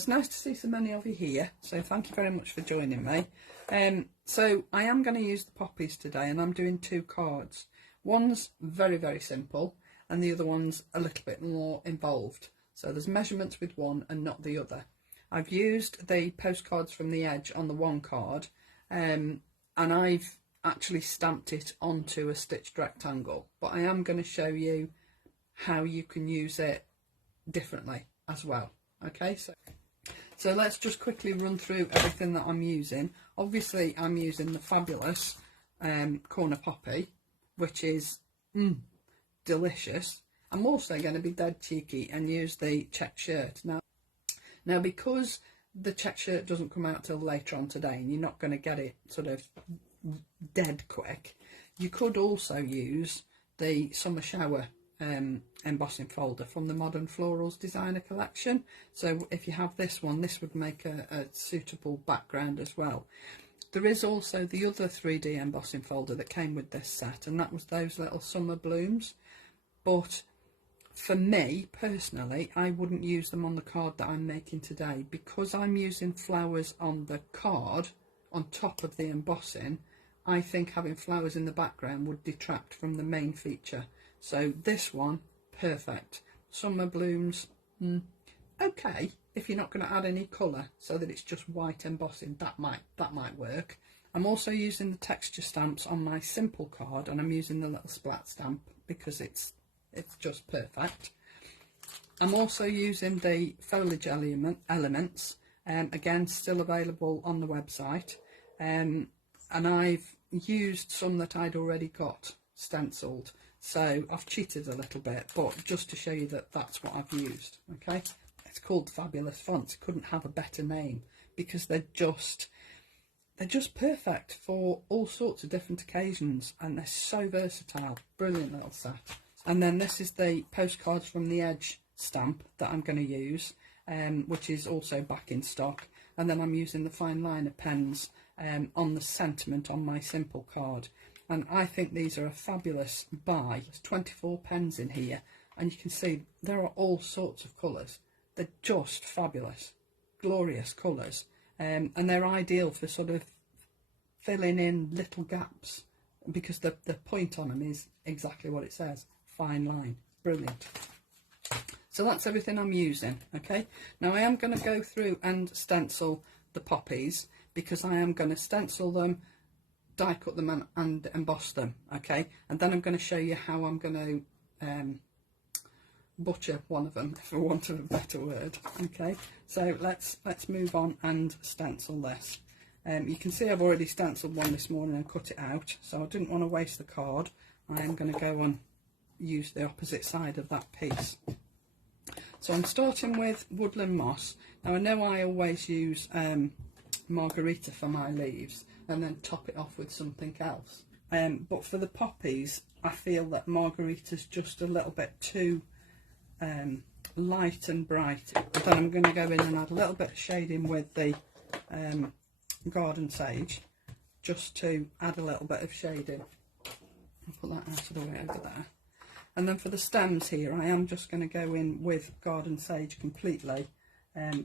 it's nice to see so many of you here, so thank you very much for joining me. So I am going to use the poppies today, and I'm doing 2 cards. One's very, very simple, and the other one's a little bit more involved. So there's measurements with one and not the other. I've used the postcards from the edge on the one card, and I've actually stamped it onto a stitched rectangle, but I am going to show you how you can use it differently as well. Okay, so let's just quickly run through everything that I'm using. Obviously I'm using the fabulous corner poppy, which is delicious. I'm also going to be dead cheeky and use the check shirt. Now because the check shirt doesn't come out till later on today, and you're not going to get it sort of dead quick, you could also use the summer shower embossing folder from the Modern Florals designer collection. So if you have this one, this would make a suitable background as well. There is also the other 3D embossing folder that came with this set, and that was those little summer blooms. But for me personally, I wouldn't use them on the card that I'm making today, because I'm using flowers on the card on top of the embossing. I think having flowers in the background would detract from the main feature. So this one, perfect. Summer blooms, okay, if you're not going to add any colour, so that it's just white embossing, that might work. I'm also using the texture stamps on my simple card, and I'm using the little splat stamp because it's just perfect. I'm also using the foliage elements, again still available on the website, and I've used some that I'd already got stenciled, so I've cheated a little bit, but just to show you that that's what I've used. Okay, it's called Fabulous Fonts. It couldn't have a better name, because they're just perfect for all sorts of different occasions, and they're so versatile. Brilliant little set. And then this is the Postcards from the Edge stamp that I'm going to use, which is also back in stock. And then I'm using the FINELINER pens on the sentiment on my simple card. And I think these are a fabulous buy. There's 24 pens in here, and you can see there are all sorts of colours. They're just fabulous, glorious colours, and they're ideal for sort of filling in little gaps, because the point on them is exactly what it says, fine line. Brilliant. So that's everything I'm using. Okay, now I am going to go through and stencil the poppies, because I am going to stencil them, die cut them and emboss them. Okay, and then I'm going to show you how I'm going to butcher one of them, for want of a better word. Okay, so let's move on and stencil this. You can see I've already stenciled one this morning and cut it out, so I didn't want to waste the card. I am going to go and use the opposite side of that piece. So I'm starting with Woodland Moss. Now I know I always use Margarita for my leaves and then top it off with something else, but for the poppies I feel that Margarita's just a little bit too light and bright. Then I'm going to go in and add a little bit of shading with the Garden Sage, just to add a little bit of shading. I'll put that out of the way over there. And then for the stems here, I am just going to go in with Garden Sage completely,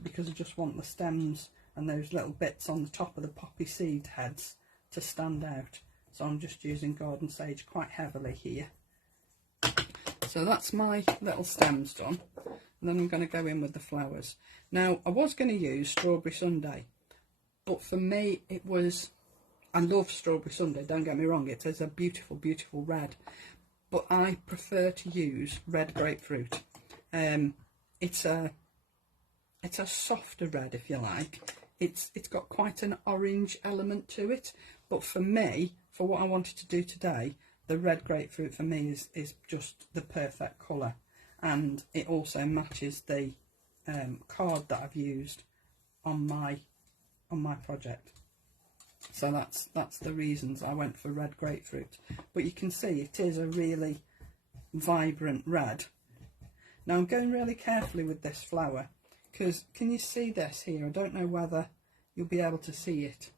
because I just want the stems and those little bits on the top of the poppy seed heads to stand out. So I'm just using Garden Sage quite heavily here. So that's my little stems done. And then I'm going to go in with the flowers. Now I was going to use Strawberry Sundae, but for me it was, I love Strawberry Sundae, don't get me wrong, it is a beautiful, beautiful red, but I prefer to use Red Grapefruit. It's a softer red, if you like. It's got quite an orange element to it, but for me, for what I wanted to do today, the Red Grapefruit for me is just the perfect colour, and it also matches the card that I've used on my project. So that's the reasons I went for Red Grapefruit. But you can see it is a really vibrant red. Now I'm going really carefully with this flower, because can you see this here? I don't know whether you'll be able to see it,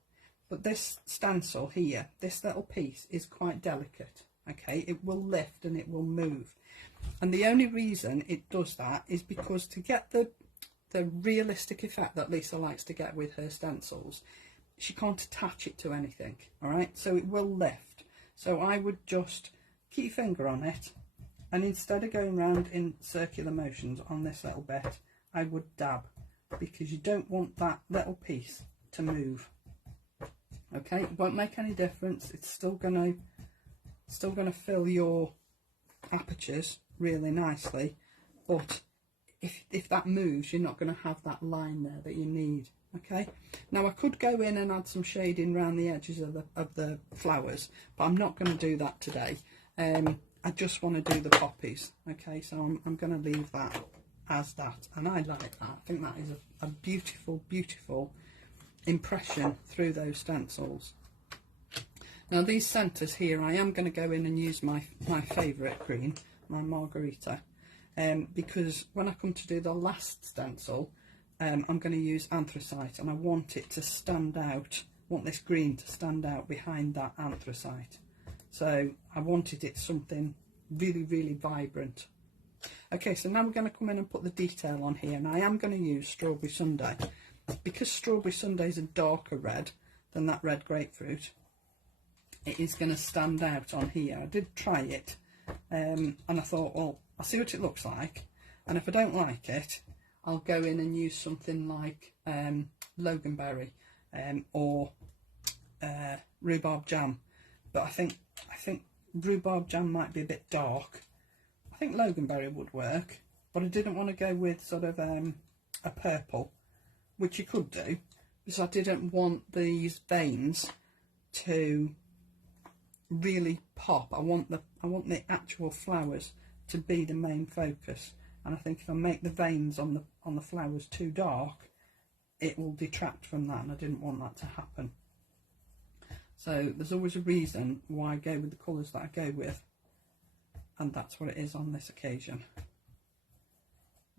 but this stencil here, this little piece is quite delicate. Okay, it will lift and it will move, and the only reason it does that is because to get the the realistic effect that Lisa likes to get with her stencils, she can't attach it to anything, all right? So it will lift. So I would just keep your finger on it, and instead of going round in circular motions on this little bit, I would dab, because you don't want that little piece to move. Okay, it won't make any difference. It's still gonna fill your apertures really nicely, but if that moves, you're not going to have that line there that you need. Okay, now I could go in and add some shading around the edges of the flowers, but I'm not going to do that today. I just want to do the poppies. Okay, so I'm going to leave that as that, and I like that. I think that is a beautiful, beautiful impression through those stencils. Now these centres here, I am going to go in and use my favourite green, my Margarita, because when I come to do the last stencil, I'm going to use anthracite, and I want it to stand out, I want this green to stand out behind that anthracite. So I wanted it something really, really vibrant. Okay, so now we're going to come in and put the detail on here, and I am going to use Strawberry Sundae. Because Strawberry Sundae is a darker red than that red grapefruit, it is going to stand out on here. I did try it, and I thought, well, I'll see what it looks like, and if I don't like it, I'll go in and use something like Loganberry or rhubarb jam. But I think rhubarb jam might be a bit dark. I think Loganberry would work, but I didn't want to go with sort of a purple, which you could do, because I didn't want these veins to really pop. I want the actual flowers to be the main focus, and I think if I make the veins on the flowers too dark, it will detract from that, and I didn't want that to happen. So there's always a reason why I go with the colours that I go with, and that's what it is on this occasion.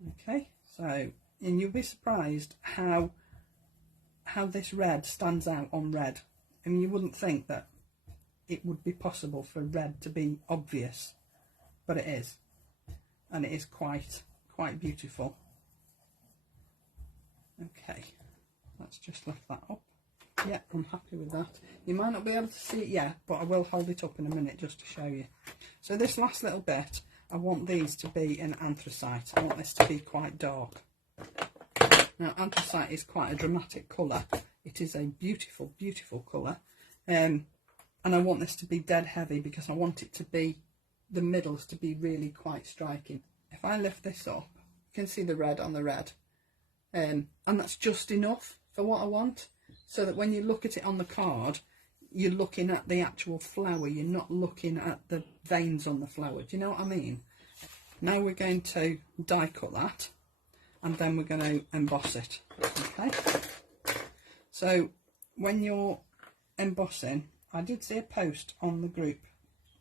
Okay, so, and you'll be surprised how this red stands out on red. I mean, you wouldn't think that it would be possible for red to be obvious, but it is, and it is quite beautiful. Okay, let's just lift that up. Yeah, I'm happy with that. You might not be able to see it yet, but I will hold it up in a minute just to show you. So this last little bit, I want these to be in anthracite. I want this to be quite dark. Now anthracite is quite a dramatic colour. It is a beautiful, beautiful colour. And I want this to be dead heavy, because I want it to be, the middles to be really quite striking. If I lift this up, you can see the red on the red. And that's just enough for what I want, so that when you look at it on the card, you're looking at the actual flower, you're not looking at the veins on the flower. Do you know what I mean? Now we're going to die cut that, and then we're going to emboss it. Okay, so when you're embossing, I did see a post on the group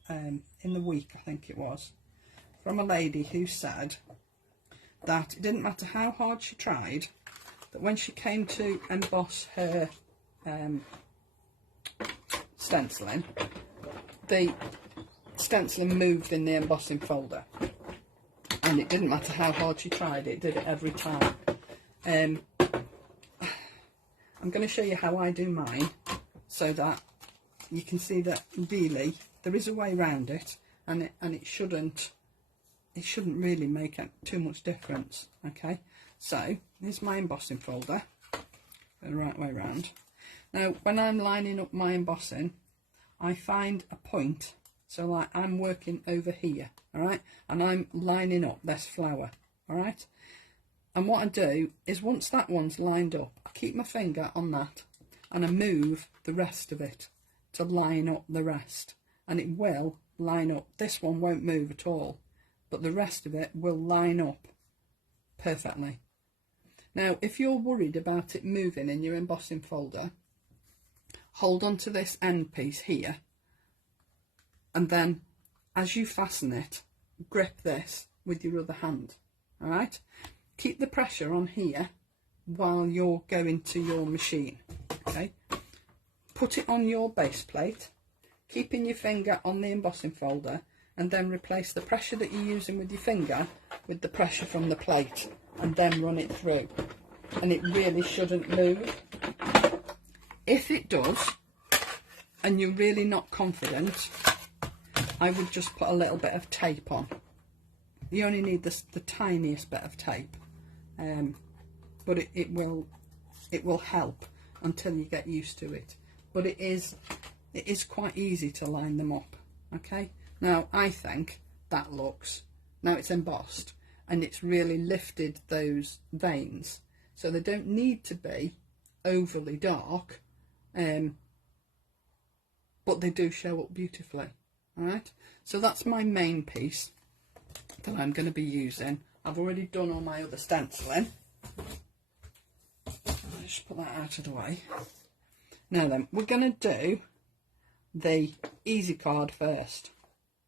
in the week, I think it was, from a lady who said that it didn't matter how hard she tried, that when she came to emboss her stenciling, the stenciling moved in the embossing folder, and it didn't matter how hard she tried, it did it every time. I'm going to show you how I do mine, so that you can see that really there is a way around it, and it shouldn't really make too much difference. Okay, so here's my embossing folder, the right way around. Now when I'm lining up my embossing, I find a point, so like I'm working over here, all right, and I'm lining up this flower, all right, and what I do is once that one's lined up, I keep my finger on that and I move the rest of it to line up the rest, and it will line up. This one won't move at all, but the rest of it will line up perfectly. Now if you're worried about it moving in your embossing folder, hold on to this end piece here, and then as you fasten it, grip this with your other hand. All right, keep the pressure on here while you're going to your machine. Okay, put it on your base plate, keeping your finger on the embossing folder, and then replace the pressure that you're using with your finger with the pressure from the plate, and then run it through, and it really shouldn't move. If it does and you're really not confident, I would just put a little bit of tape on. You only need the tiniest bit of tape, but it will help until you get used to it. But it is quite easy to line them up. Okay, now I think that looks, now it's embossed and it's really lifted those veins, so they don't need to be overly dark, but they do show up beautifully. All right, so that's my main piece that I'm going to be using. I've already done all my other stenciling. I'll just put that out of the way. Now then, we're going to do the easy card first.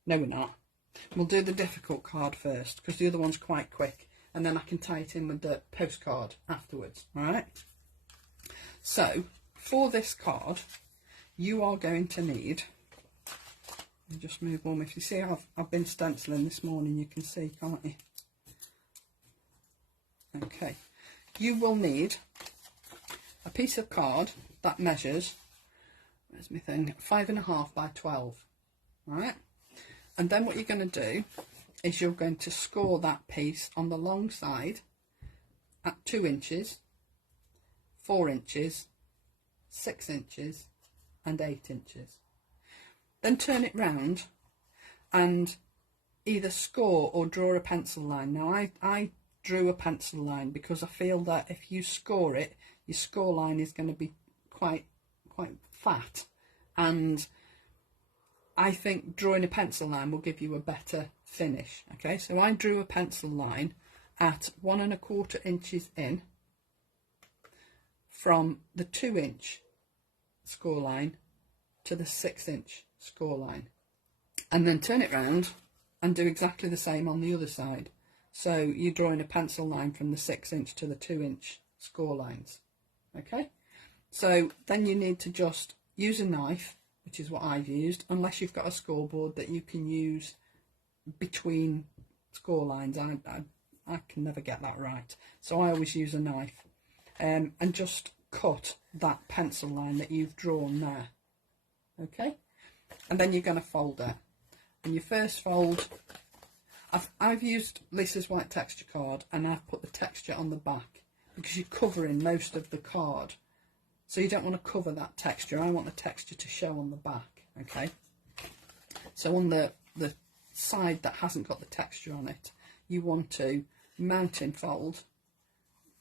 No, we're not. We'll do the difficult card first, because the other one's quite quick, and then I can tie it in with the postcard afterwards. All right, so for this card you are going to need, I'll just move on. If you see, I've been stenciling this morning, you can see, can't you? Okay, you will need a piece of card that measures, where's my thing, 5.5 by 12. All right, and then what you're going to do is you're going to score that piece on the long side at 2 inches, 4 inches, 6 inches and 8 inches. Then turn it round and either score or draw a pencil line. Now I drew a pencil line because I feel that if you score it, your score line is going to be quite fat, and I think drawing a pencil line will give you a better finish. Okay, so I drew a pencil line at 1.25 inches in from the 2 inch score line to the 6 inch score line, and then turn it round and do exactly the same on the other side. So you're drawing a pencil line from the 6 inch to the 2 inch score lines. Okay, so then you need to just use a knife, which is what I've used, unless you've got a scoreboard that you can use between score lines. I can never get that right, so I always use a knife, and just cut that pencil line that you've drawn there. Okay, and then you're going to fold it, and you first fold, I've used Lisa's white texture card, and I've put the texture on the back because you're covering most of the card, so you don't want to cover that texture. I want the texture to show on the back. Okay, so on the side that hasn't got the texture on it, you want to mountain fold,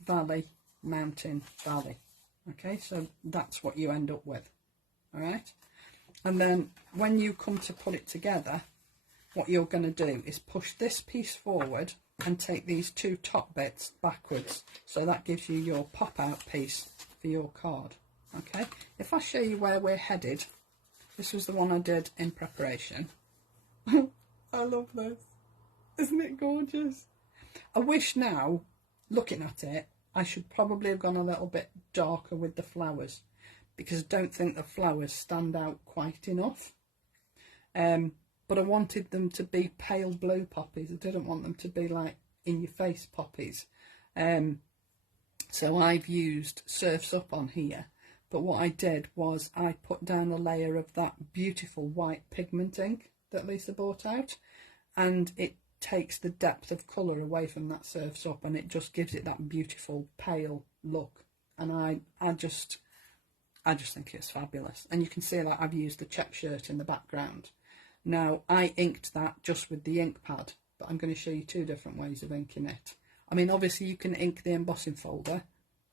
valley, mountain, valley. Okay, so that's what you end up with. All right, and then when you come to put it together, what you're going to do is push this piece forward and take these 2 top bits backwards, so that gives you your pop out piece for your card. Okay, if I show you where we're headed, this was the one I did in preparation. I love this, isn't it gorgeous? I wish now, looking at it, I should probably have gone a little bit darker with the flowers, because I don't think the flowers stand out quite enough. But I wanted them to be pale blue poppies. I didn't want them to be like in your face poppies. So I've used Surf's Up on here, but what I did was I put down a layer of that beautiful white pigment ink that Lisa bought out, and it takes the depth of colour away from that Surf's Up, and it just gives it that beautiful pale look, and I just think it's fabulous. And you can see that I've used the check shirt in the background. Now I inked that just with the ink pad, but I'm going to show you 2 different ways of inking it. I mean, obviously you can ink the embossing folder.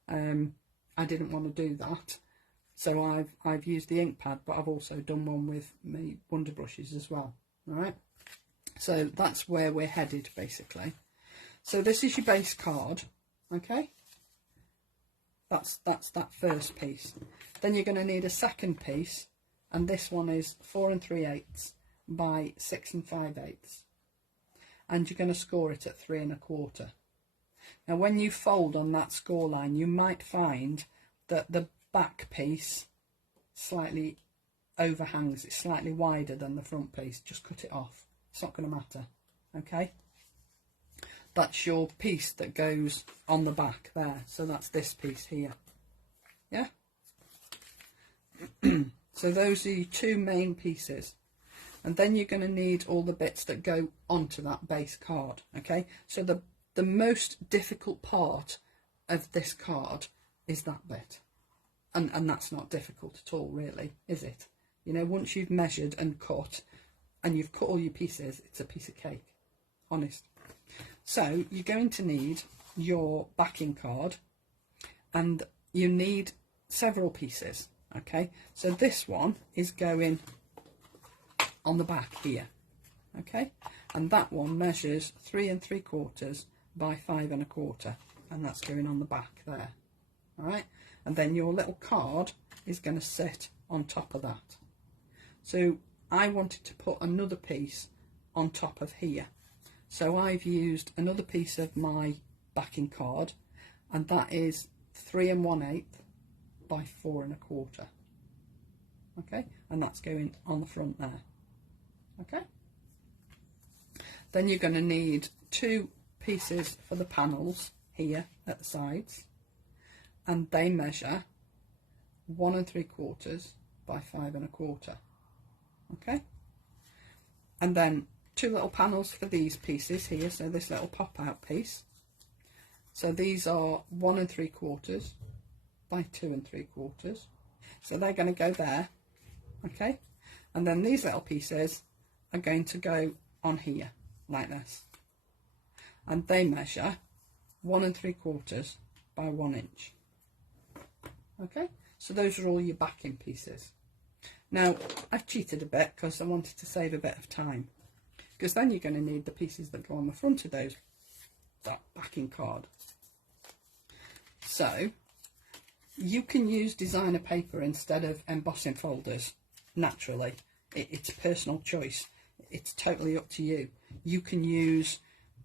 I didn't want to do that, so I've used the ink pad, but I've also done one with my wonder brushes as well. All right, so that's where we're headed basically. So this is your base card. Okay, that's that first piece. Then you're going to need a second piece, and this one is 4 3/8 by 6 5/8, and you're going to score it at 3 1/4. Now when you fold on that score line, you might find that the back piece slightly overhangs, it's slightly wider than the front piece. Just cut it off, it's not going to matter. Okay, that's your piece that goes on the back there. So that's this piece here. Yeah. So those are your two main pieces. And then you're going to need all the bits that go onto that base card. Okay. So the most difficult part of this card is that bit. And that's not difficult at all, really, is it? You know, once you've measured and cut, and you've cut all your pieces, it's a piece of cake, honest. So you're going to need your backing card, and you need several pieces, okay? So this one is going on the back here, okay? And that one measures 3 3/4 by 5 1/4, and that's going on the back there, all right? And then your little card is going to sit on top of that. So I wanted to put another piece on top of here. So I've used another piece of my backing card, and that is 3 1/8 by 4 1/4. Okay, and that's going on the front there. Okay. Then you're going to need 2 pieces for the panels here at the sides, and they measure 1 3/4 by 5 1/4. Okay, and then 2 little panels for these pieces here, so this little pop out piece. So these are 1 3/4 by 2 3/4. So they're going to go there. Okay, and then these little pieces are going to go on here like this, and they measure 1 3/4 by 1 inch. Okay, so those are all your backing pieces. Now I've cheated a bit because I wanted to save a bit of time, because then you're going to need the pieces that go on the front of that backing card. So you can use designer paper instead of embossing folders. Naturally, it's a personal choice. It's totally up to you. You can use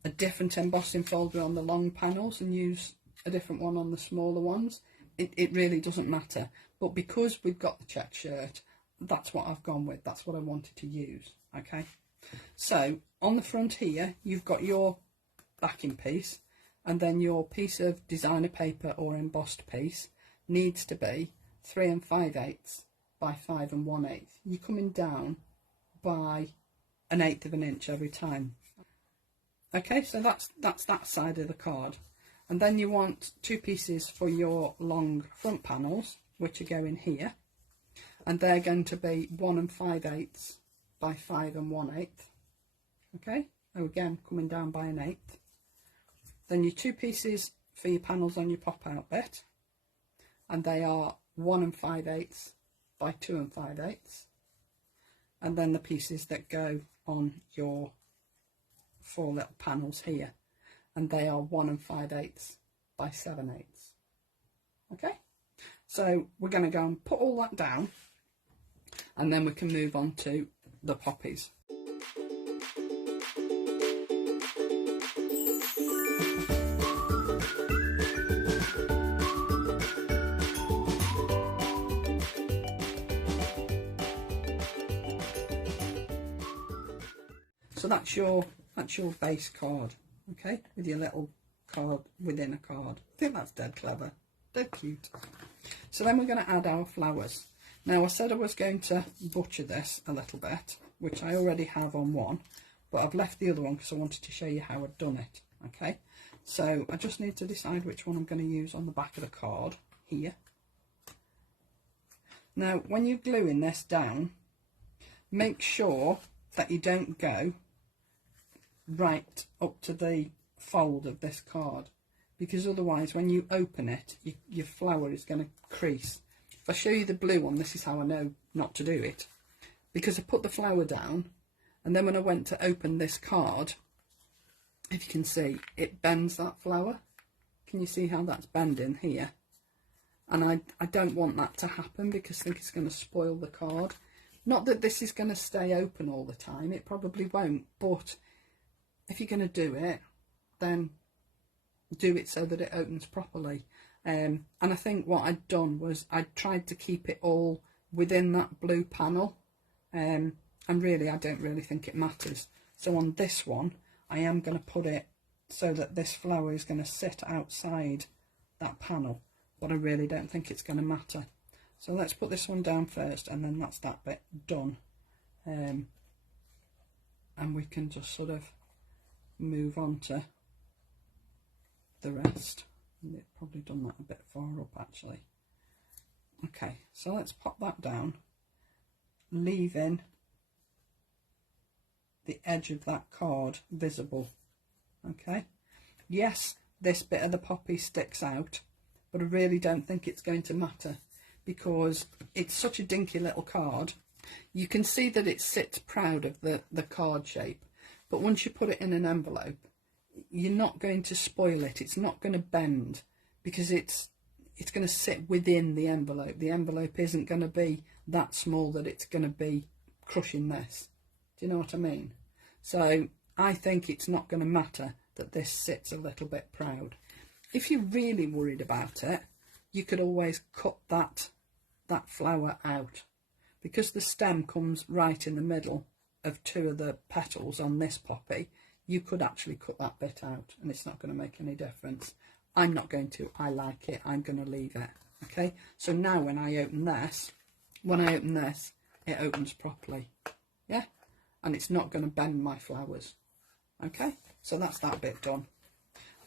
a different embossing folder on the long panels and use a different one on the smaller ones. It really doesn't matter. But because we've got the check shirt, that's what I've gone with. That's what I wanted to use. Okay. So on the front here, you've got your backing piece, and then your piece of designer paper or embossed piece needs to be 3 5/8 by 5 1/8. You're coming down by 1/8 of an inch every time. Okay, so that's that side of the card. And then you want 2 pieces for your long front panels, which are going here, and they're going to be 1 5/8 by 5 1/8. Okay, so again coming down by 1/8. Then your 2 pieces for your panels on your pop out bit, and they are 1 5/8 by 2 5/8. And then the pieces that go on your 4 little panels here, and they are 1 5/8 by 7/8. Okay, so we're going to go and put all that down, and then we can move on to the poppies. So that's your base card, okay, with your little card within a card. I think that's dead clever, dead cute. So then we're going to add our flowers. Now I said I was going to butcher this a little bit, which I already have on one, but I've left the other one because I wanted to show you how I'd done it. Okay, so I just need to decide which one I'm going to use on the back of the card here. Now when you're gluing this down, make sure that you don't go right up to the fold of this card, because otherwise when you open it, your flower is going to crease. If I show you the blue one, this is how I know not to do it, because I put the flower down, and then when I went to open this card, if you can see, it bends that flower. Can you see how that's bending here? And I don't want that to happen, because I think it's going to spoil the card. Not that this is going to stay open all the time, it probably won't, but if you're going to do it, then do it so that it opens properly. And I think what I'd done was I tried to keep it all within that blue panel, and really I don't really think it matters. So on this one I am going to put it so that this flower is going to sit outside that panel, but I really don't think it's going to matter. So let's put this one down first, and then that's that bit done. And we can just sort of move on to the rest. And they've probably done that a bit far up actually. Okay, so let's pop that down, leaving the edge of that card visible. Okay, yes, this bit of the poppy sticks out, but I really don't think it's going to matter because it's such a dinky little card. You can see that it sits proud of the card shape, but once you put it in an envelope, you're not going to spoil it. It's not going to bend because it's going to sit within the envelope. The envelope isn't going to be that small that it's going to be crushing this. Do you know what I mean? So I think it's not going to matter that this sits a little bit proud. If you're really worried about it, you could always cut that flower out. Because the stem comes right in the middle of two of the petals on this poppy, you could actually cut that bit out and it's not going to make any difference. I'm not going to. I like it. I'm going to leave it. Okay, so now when I open this, it opens properly. Yeah, and it's not going to bend my flowers. Okay, so that's that bit done.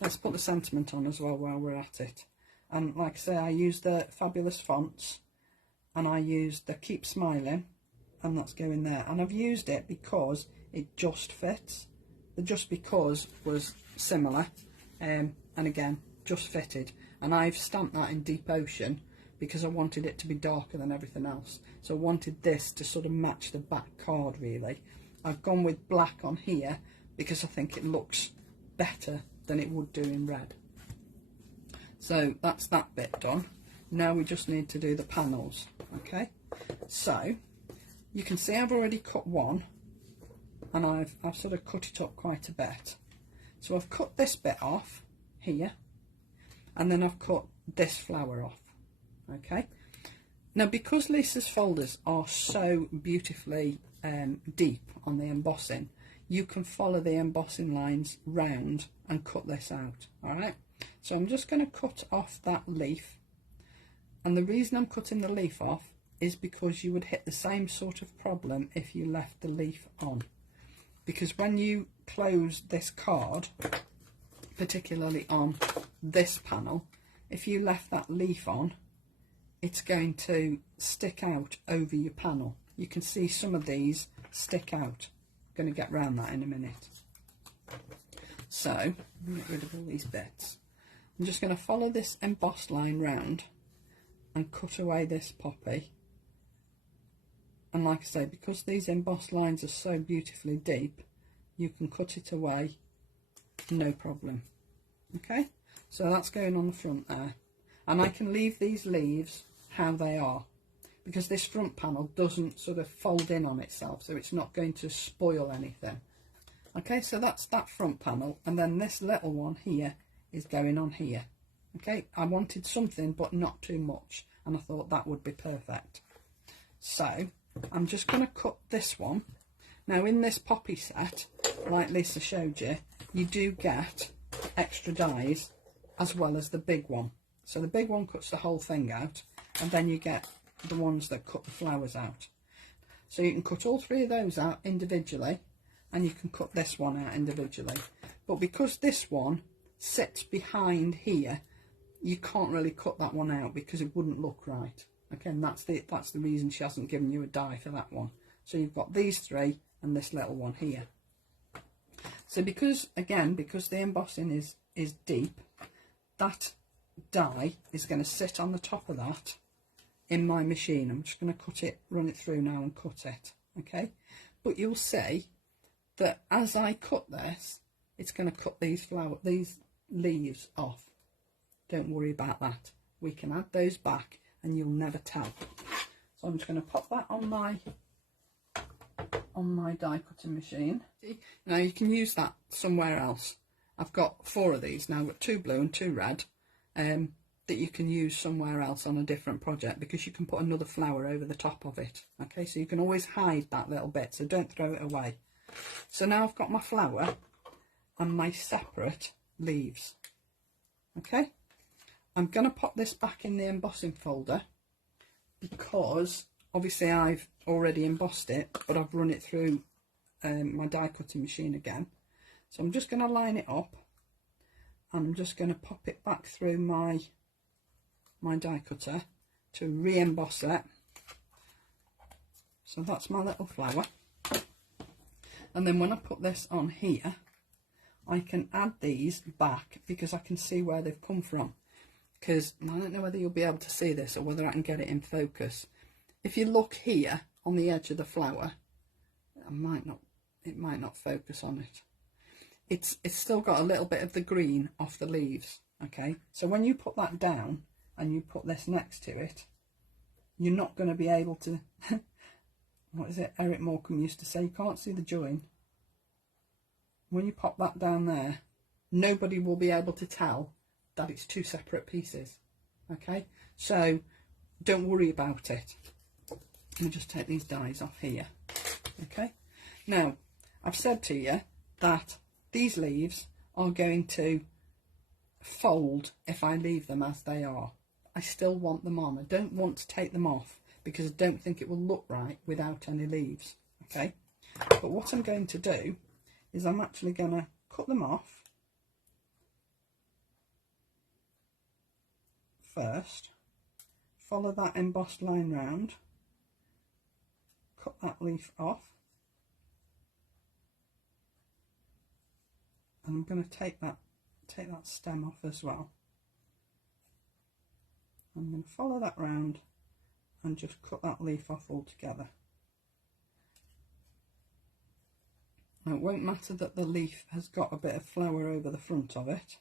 Let's put the sentiment on as well while we're at it. And like I say, I use the Fabulous fonts, and I used the Keep Smiling, and that's going there. And I've used it because it just fits. The just because was similar, and again, just fitted. And I've stamped that in Deep Ocean because I wanted it to be darker than everything else. So I wanted this to sort of match the back card really. I've gone with black on here because I think it looks better than it would do in red. So that's that bit done. Now we just need to do the panels. Okay, so you can see I've already cut one, and I've sort of cut it up quite a bit. So I've cut this bit off here, and then I've cut this flower off. Okay, now because Lisa's folders are so beautifully deep on the embossing, you can follow the embossing lines round and cut this out. All right, so I'm just going to cut off that leaf, and the reason I'm cutting the leaf off is because you would hit the same sort of problem if you left the leaf on, because when you close this card, particularly on this panel, if you left that leaf on, it's going to stick out over your panel. You can see some of these stick out. I'm going to get round that in a minute. So I'm going to get rid of all these bits. I'm just going to follow this embossed line round and cut away this poppy. And like I say, because these embossed lines are so beautifully deep, you can cut it away no problem. Okay, so that's going on the front there, and I can leave these leaves how they are because this front panel doesn't sort of fold in on itself, so it's not going to spoil anything. Okay, so that's that front panel, and then this little one here is going on here. Okay, I wanted something but not too much, and I thought that would be perfect. So I'm just going to cut this one. Now in this poppy set, like Lisa showed you, you do get extra dies as well as the big one. So the big one cuts the whole thing out, and then you get the ones that cut the flowers out. So you can cut all three of those out individually, and you can cut this one out individually. But because this one sits behind here, you can't really cut that one out because it wouldn't look right. Okay, and that's the reason she hasn't given you a die for that one. So you've got these three and this little one here. So because the embossing is deep, that die is going to sit on the top of that in my machine. I'm just going to run it through now and cut it. Okay, but you'll see that as I cut this, it's going to cut these leaves off. Don't worry about that. We can add those back and you'll never tell. So I'm just going to pop that on my die cutting machine. Now you can use that somewhere else. I've got 4 of these now, I've got 2 blue and 2 red that you can use somewhere else on a different project, because you can put another flower over the top of it. Okay, so you can always hide that little bit, so don't throw it away. So now I've got my flower, and my separate leaves. Okay, I'm going to pop this back in the embossing folder because obviously I've already embossed it, but I've run it through my die cutting machine again. So I'm just going to line it up, and I'm just going to pop it back through my die cutter to re-emboss it. So that's my little flower. And then when I put this on here, I can add these back because I can see where they've come from. Because I don't know whether you'll be able to see this or whether I can get it in focus. If you look here on the edge of the flower, it might not focus on it. It's still got a little bit of the green off the leaves. Okay, so when you put that down and you put this next to it, you're not going to be able to what is it Eric Morecambe used to say, you can't see the join. When you pop that down there, nobody will be able to tell that it's two separate pieces. Okay, so don't worry about it. Let me just take these dies off here. Okay, now I've said to you that these leaves are going to fold if I leave them as they are. I still want them on. I don't want to take them off because I don't think it will look right without any leaves. Okay, but what I'm going to do is I'm actually going to cut them off first, follow that embossed line round, cut that leaf off, and I'm going to take that stem off as well. I'm going to follow that round and just cut that leaf off altogether. Now it won't matter that the leaf has got a bit of flower over the front of it.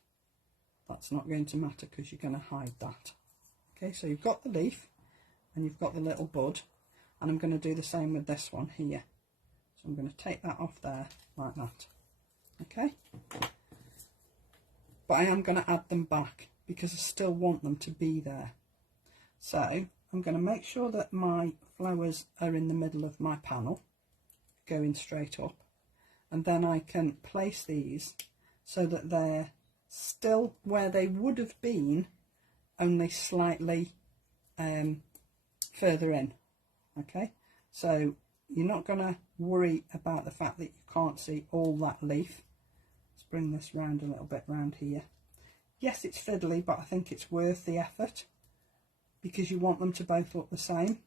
That's not going to matter because you're going to hide that. Okay, so you've got the leaf and you've got the little bud, and I'm going to do the same with this one here. So I'm going to take that off there like that. Okay, but I am going to add them back because I still want them to be there. So I'm going to make sure that my flowers are in the middle of my panel, going straight up, and then I can place these so that they're still where they would have been, only slightly further in. Okay, so you're not going to worry about the fact that you can't see all that leaf. Let's bring this round a little bit round here. Yes, it's fiddly, but I think it's worth the effort because you want them to both look the same.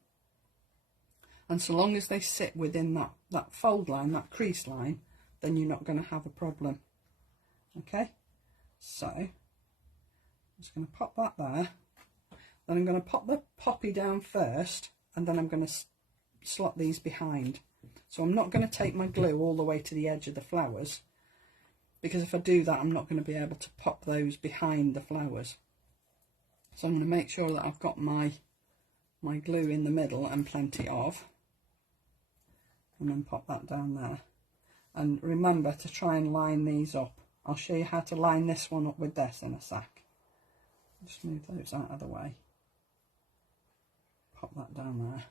And so long as they sit within that fold line, that crease line, then you're not going to have a problem. Okay, so I'm just going to pop that there. Then I'm going to pop the poppy down first, and then I'm going to slot these behind. So I'm not going to take my glue all the way to the edge of the flowers, because if I do that I'm not going to be able to pop those behind the flowers. So I'm going to make sure that I've got my glue in the middle and plenty of, and then pop that down there. And remember to try and line these up. I'll show you how to line this one up with this in a sec. Just move those out of the way. Pop that down there,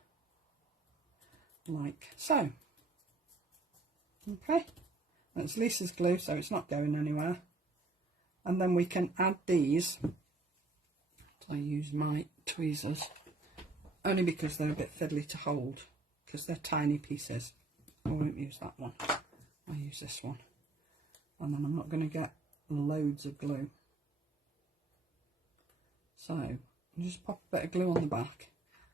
like so. Okay, that's Lisa's glue, so it's not going anywhere. And then we can add these. I use my tweezers, only because they're a bit fiddly to hold, because they're tiny pieces. I won't use that one, I'll use this one. And then I'm not going to get loads of glue. So just pop a bit of glue on the back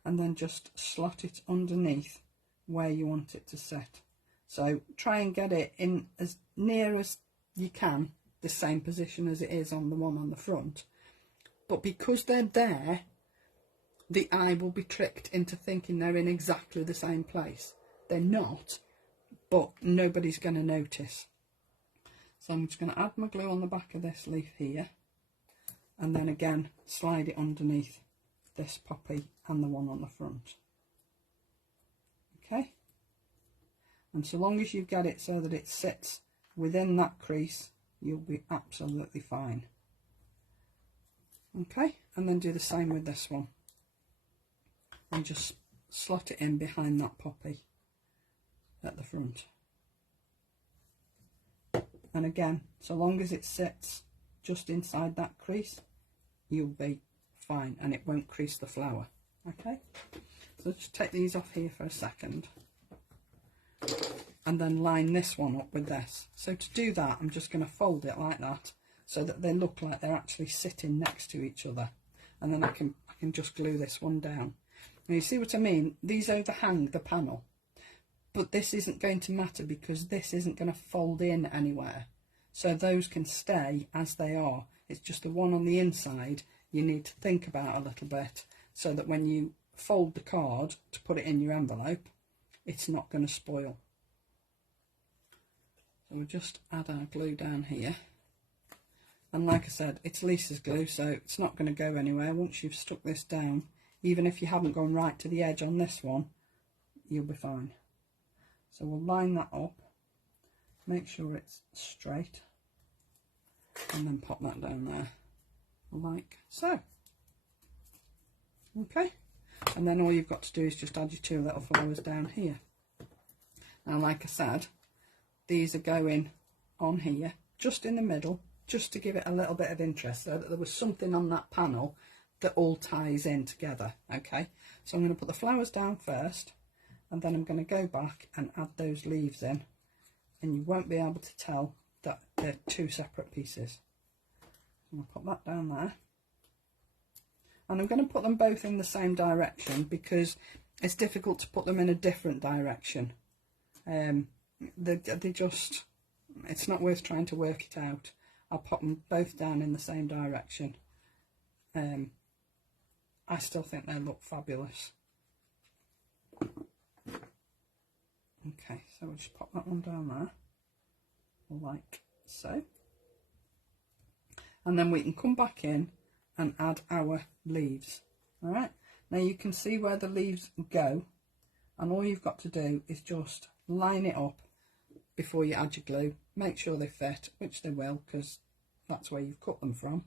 and then just slot it underneath where you want it to sit. So try and get it in as near as you can the same position as it is on the one on the front. But because they're there, the eye will be tricked into thinking they're in exactly the same place. They're not, but nobody's going to notice. So I'm just going to add my glue on the back of this leaf here, and then again slide it underneath this poppy and the one on the front. Okay, and so long as you get it so that it sits within that crease, you'll be absolutely fine. Okay, and then do the same with this one, and just slot it in behind that poppy at the front. And again, so long as it sits just inside that crease, you'll be fine and it won't crease the flower. Okay, so just take these off here for a second and then line this one up with this. So to do that, I'm just going to fold it like that so that they look like they're actually sitting next to each other, and then I can just glue this one down. Now you see what I mean? These overhang the panel, but this isn't going to matter because this isn't going to fold in anywhere, so those can stay as they are. It's just the one on the inside you need to think about a little bit, so that when you fold the card to put it in your envelope, it's not going to spoil. So we'll just add our glue down here, and like I said, it's Lisa's glue, so it's not going to go anywhere. Once you've stuck this down, even if you haven't gone right to the edge on this one, you'll be fine. So we'll line that up, make sure it's straight, and then pop that down there like so. Okay, and then all you've got to do is just add your two little flowers down here. Now like I said, these are going on here just in the middle, just to give it a little bit of interest, so that there was something on that panel that all ties in together. Okay, so I'm going to put the flowers down first, and then I'm going to go back and add those leaves in, and you won't be able to tell that they're two separate pieces. I'm going to put that down there, and I'm going to put them both in the same direction because it's difficult to put them in a different direction. They just, it's not worth trying to work it out. I'll pop them both down in the same direction. I still think they look fabulous. Okay, so we'll just pop that one down there like so, and then we can come back in and add our leaves. All right, now you can see where the leaves go, and all you've got to do is just line it up before you add your glue. Make sure they fit, which they will, because that's where you've cut them from,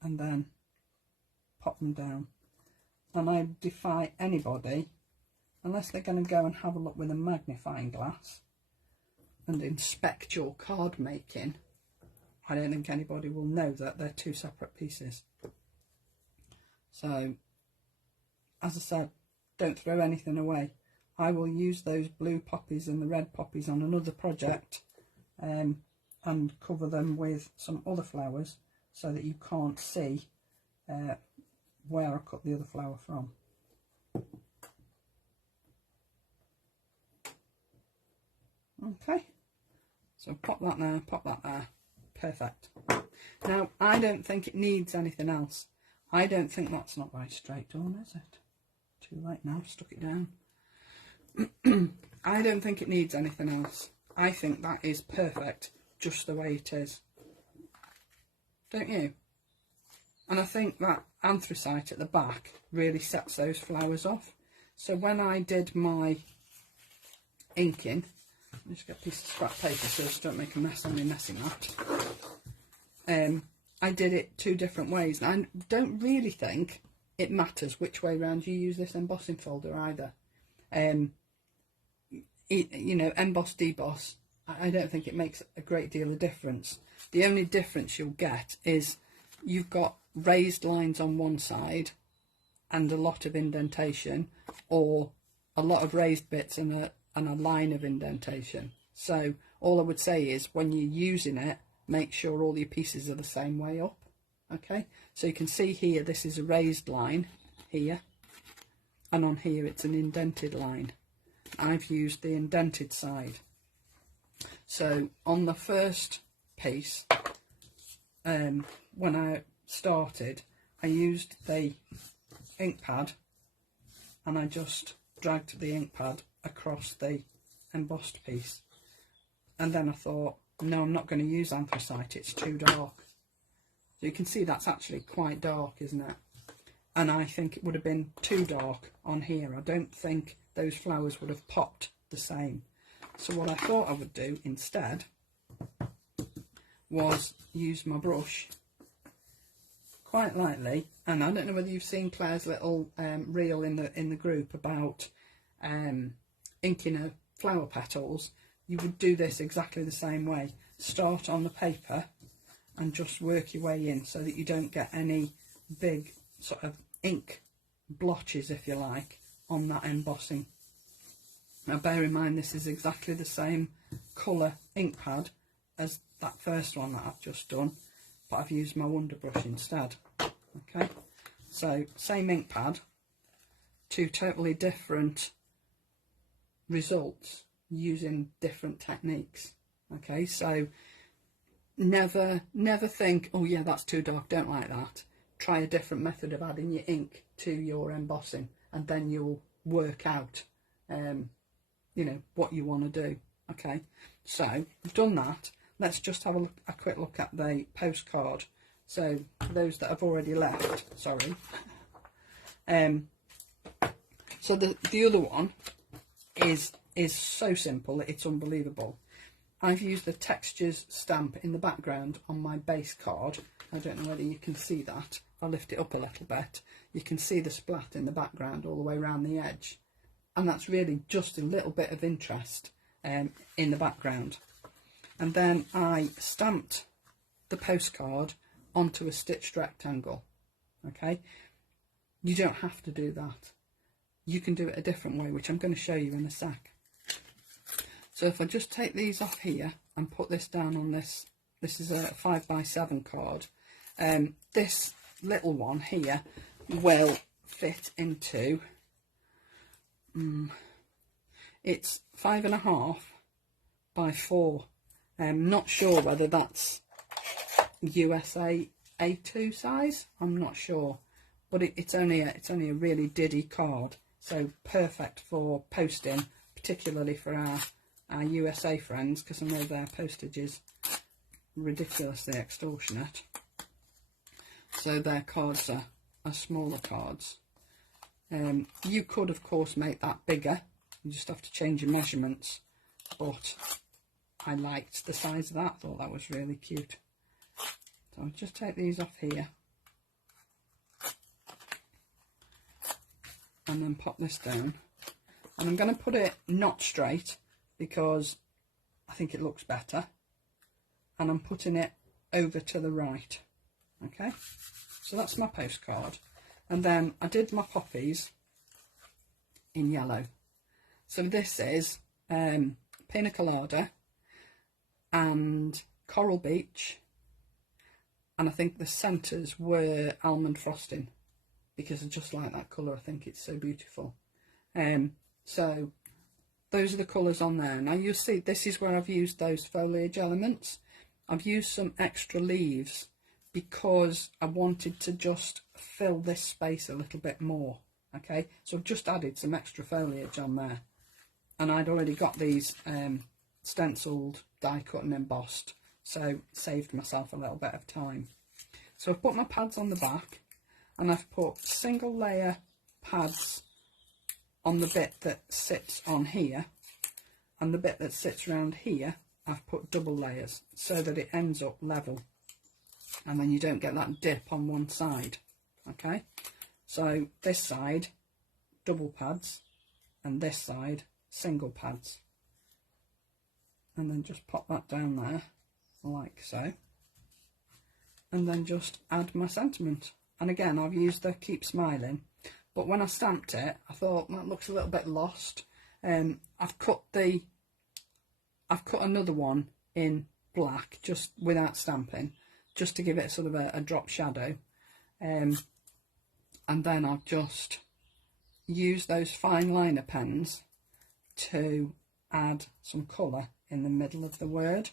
and then pop them down. And I defy anybody, unless they're going to go and have a look with a magnifying glass and inspect your card making, I don't think anybody will know that they're two separate pieces. So, as I said, don't throw anything away. I will use those blue poppies and the red poppies on another project, and cover them with some other flowers so that you can't see where I cut the other flower from. Okay, so pop that there, pop that there. Perfect. Now, I don't think it needs anything else. I don't think that's not very straight on, is it? Too late now, I've stuck it down. I don't think it needs anything else. I think that is perfect just the way it is. Don't you? And I think that anthracite at the back really sets those flowers off. So when I did my inking, let me just get a piece of scrap paper so I just don't make a mess on my messing mat. I did it two different ways, and I don't really think it matters which way round you use this embossing folder either. You know, emboss, deboss, I don't think it makes a great deal of difference. The only difference you'll get is you've got raised lines on one side and a lot of indentation, or a lot of raised bits and a line of indentation. So all I would say is when you're using it, make sure all your pieces are the same way up. Okay, so you can see here this is a raised line here, and on here it's an indented line. I've used the indented side. So on the first piece, when I started, I used the ink pad and I just dragged the ink pad across the embossed piece, and then I thought, no, I'm not going to use anthracite, it's too dark. So you can see that's actually quite dark, isn't it? And I think it would have been too dark on here. I don't think those flowers would have popped the same. So what I thought I would do instead was use my brush quite lightly, and I don't know whether you've seen Claire's little reel in the group about inking her flower petals. you would do this exactly the same way. Start on the paper and just work your way in so that you don't get any big sort of ink blotches, if you like, on that embossing. Now bear in mind this is exactly the same colour ink pad as that first one that I've just done, but I've used my Wonder Brush instead. Okay, so same ink pad, two totally different results using different techniques. Okay, so never think, oh yeah, that's too dark, don't like that. Try a different method of adding your ink to your embossing, and then you'll work out you know, what you want to do. Okay, so I've done that. Let's just have a quick look at the postcard. So for those that have already left, sorry. So the other one is so simple, it's unbelievable. I've used the textures stamp in the background on my base card. I don't know whether you can see that. I'll lift it up a little bit. You can see the splat in the background all the way around the edge. And that's really just a little bit of interest in the background. And then I stamped the postcard onto a stitched rectangle. Okay, you don't have to do that. You can do it a different way, which I'm going to show you in a sec. So if I just take these off here and put this down on this is a 5x7 card. This little one here will fit into, it's 5.5 by 4. I'm not sure whether that's USA A2 size. I'm not sure, but it's only a really diddy card, so perfect for posting, particularly for our USA friends, because I know their postage is ridiculously extortionate. So their cards are smaller cards. You could of course make that bigger. You just have to change your measurements, but I liked the size of that. Thought that was really cute. So I'll just take these off here and then pop this down, and I'm going to put it not straight because I think it looks better, and I'm putting it over to the right. Okay, so that's my postcard. And then I did my poppies in yellow. So this is Pina Colada and Coral Beach, and I think the centres were almond frosting, because I just like that colour. I think it's so beautiful. So those are the colours on there. Now you'll see this is where I've used those foliage elements. I've used some extra leaves because I wanted to just fill this space a little bit more. Okay, so I've just added some extra foliage on there, and I'd already got these stenciled, die cut and embossed, so saved myself a little bit of time. So I've put my pads on the back, and I've put single layer pads on the bit that sits on here, and the bit that sits around here I've put double layers so that it ends up level, and then you don't get that dip on one side. Okay, so this side double pads and this side single pads, and then just pop that down there like so, and then just add my sentiment. And again, I've used the Keep Smiling, but when I stamped it I thought that looks a little bit lost. I've cut another one in black just without stamping, just to give it sort of a drop shadow, and then I've just used those fine liner pens to add some colour in the middle of the word,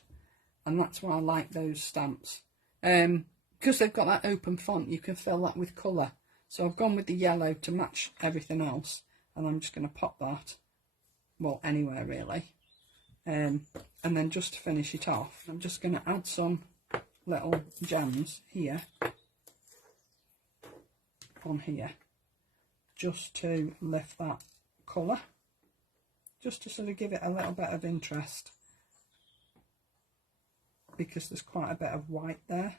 and that's why I like those stamps. Because they've got that open font, you can fill that with colour. So I've gone with the yellow to match everything else, and I'm just going to pop that, well, anywhere really. And then just to finish it off, I'm just going to add some little gems here, on here, just to lift that colour, just to sort of give it a little bit of interest, because there's quite a bit of white there.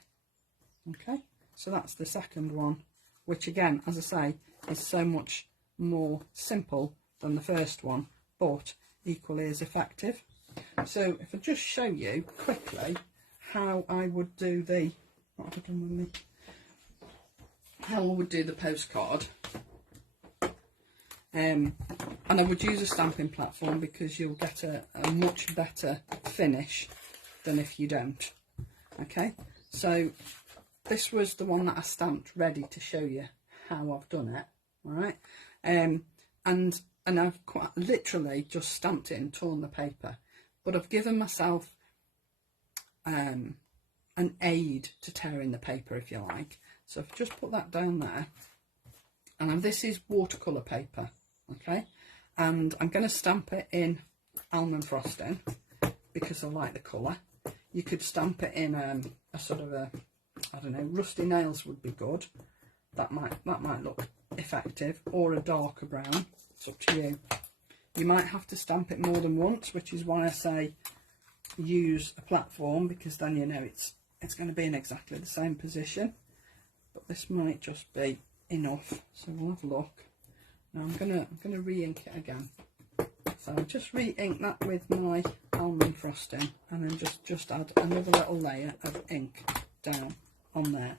Okay, so that's the second one, which again, as I say, is so much more simple than the first one, but equally as effective. So if I just show you quickly how I would do the, what have I done with me? How I would do the postcard. And I would use a stamping platform because you'll get a much better finish than if you don't. Okay, so this was the one that I stamped ready to show you how I've done it. All right, and I've quite literally just stamped it and torn the paper, but I've given myself an aid to tearing the paper, if you like. So I've just put that down there, and this is watercolour paper, okay, and I'm going to stamp it in almond frosting because I like the colour. You could stamp it in a sort of a, I don't know, rusty nails would be good. That might look effective, or a darker brown. It's up to you. You might have to stamp it more than once, which is why I say use a platform, because then you know it's going to be in exactly the same position. But this might just be enough, so we'll have a look. Now I'm gonna re-ink it again. So I'll just re-ink that with my almond frosting, and then just add another little layer of ink down on there.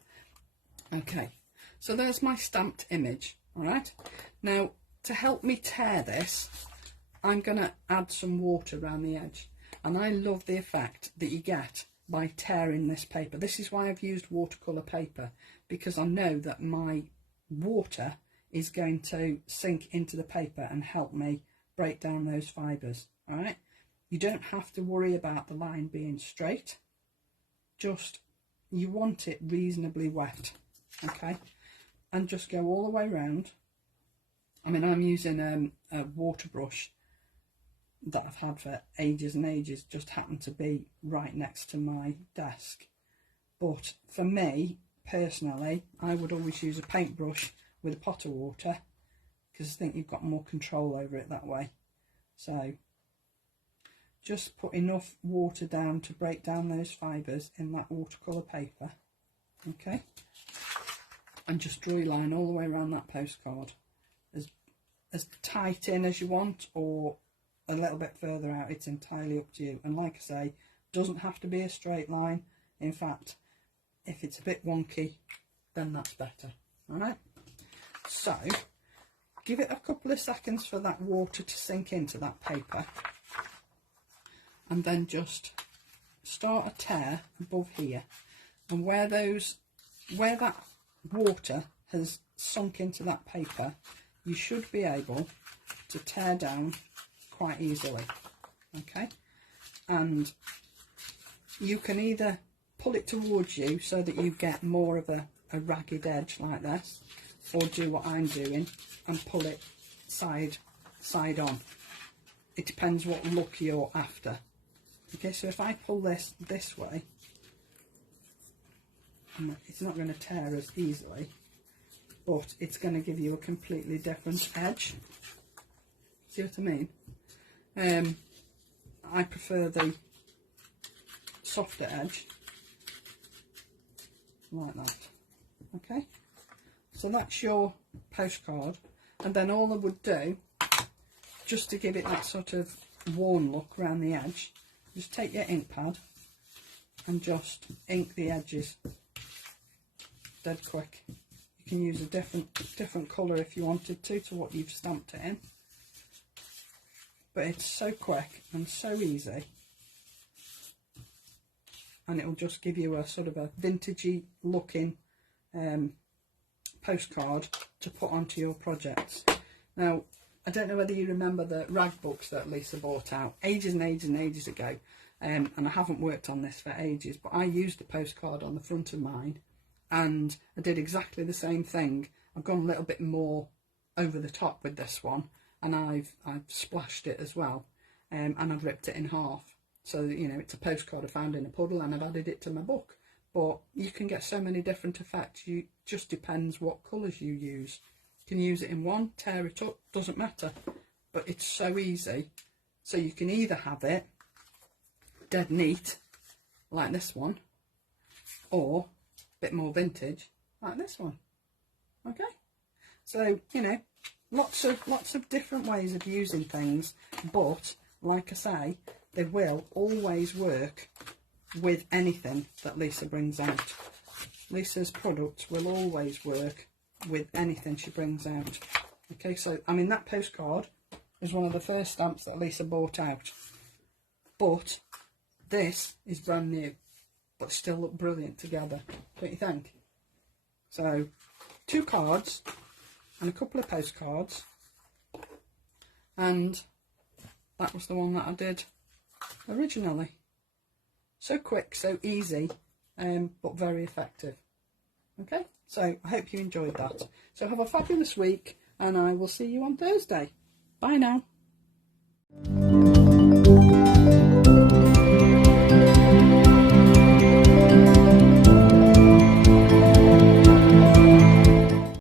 Okay, so there's my stamped image. All right, now to help me tear this, I'm gonna add some water around the edge, and I love the effect that you get by tearing this paper. This is why I've used watercolour paper, because I know that my water is going to sink into the paper and help me break down those fibres. All right, you don't have to worry about the line being straight, just you want it reasonably wet. Okay, and just go all the way around. I mean, I'm using a water brush that I've had for ages and ages, just happened to be right next to my desk. But for me personally, I would always use a paintbrush with a pot of water, because I think you've got more control over it that way. So just put enough water down to break down those fibres in that watercolour paper. Okay, and just draw your line all the way around that postcard, as tight in as you want, or a little bit further out. It's entirely up to you. And like I say, doesn't have to be a straight line. In fact, if it's a bit wonky, then that's better. All right, so give it a couple of seconds for that water to sink into that paper, and then just start a tear above here, and where that water has sunk into that paper, you should be able to tear down quite easily. Okay, and you can either pull it towards you so that you get more of a ragged edge like this, or do what I'm doing and pull it side on. It depends what look you're after. Okay, so if I pull this way, it's not going to tear as easily, but it's going to give you a completely different edge. See what I mean? I prefer the softer edge, like that. Okay, so that's your postcard, and then all I would do, just to give it that sort of worn look around the edge, just take your ink pad and just ink the edges dead quick. You can use a different colour if you wanted to what you've stamped it in, but it's so quick and so easy, and it'll just give you a sort of a vintagey looking postcard to put onto your projects. Now, I don't know whether you remember the rag books that Lisa bought out ages and ages and ages ago, and I haven't worked on this for ages, but I used a postcard on the front of mine, and I did exactly the same thing. I've gone a little bit more over the top with this one, and I've splashed it as well, and I've ripped it in half, so that, you know, it's a postcard I found in a puddle, and I've added it to my book. But you can get so many different effects. You just depends what colours you use. You can use it in one, tear it up, doesn't matter, but it's so easy. So you can either have it dead neat like this one, or a bit more vintage like this one. Okay, so you know, lots of different ways of using things, but like I say, they will always work with anything that Lisa brings out. Lisa's products will always work with anything she brings out. Okay, so I mean, that postcard is one of the first stamps that Lisa bought out, but this is brand new, but still look brilliant together, don't you think? So 2 cards and a couple of postcards, and that was the one that I did originally. So quick, so easy, but very effective. Okay, so I hope you enjoyed that. So have a fabulous week, and I will see you on Thursday. Bye now.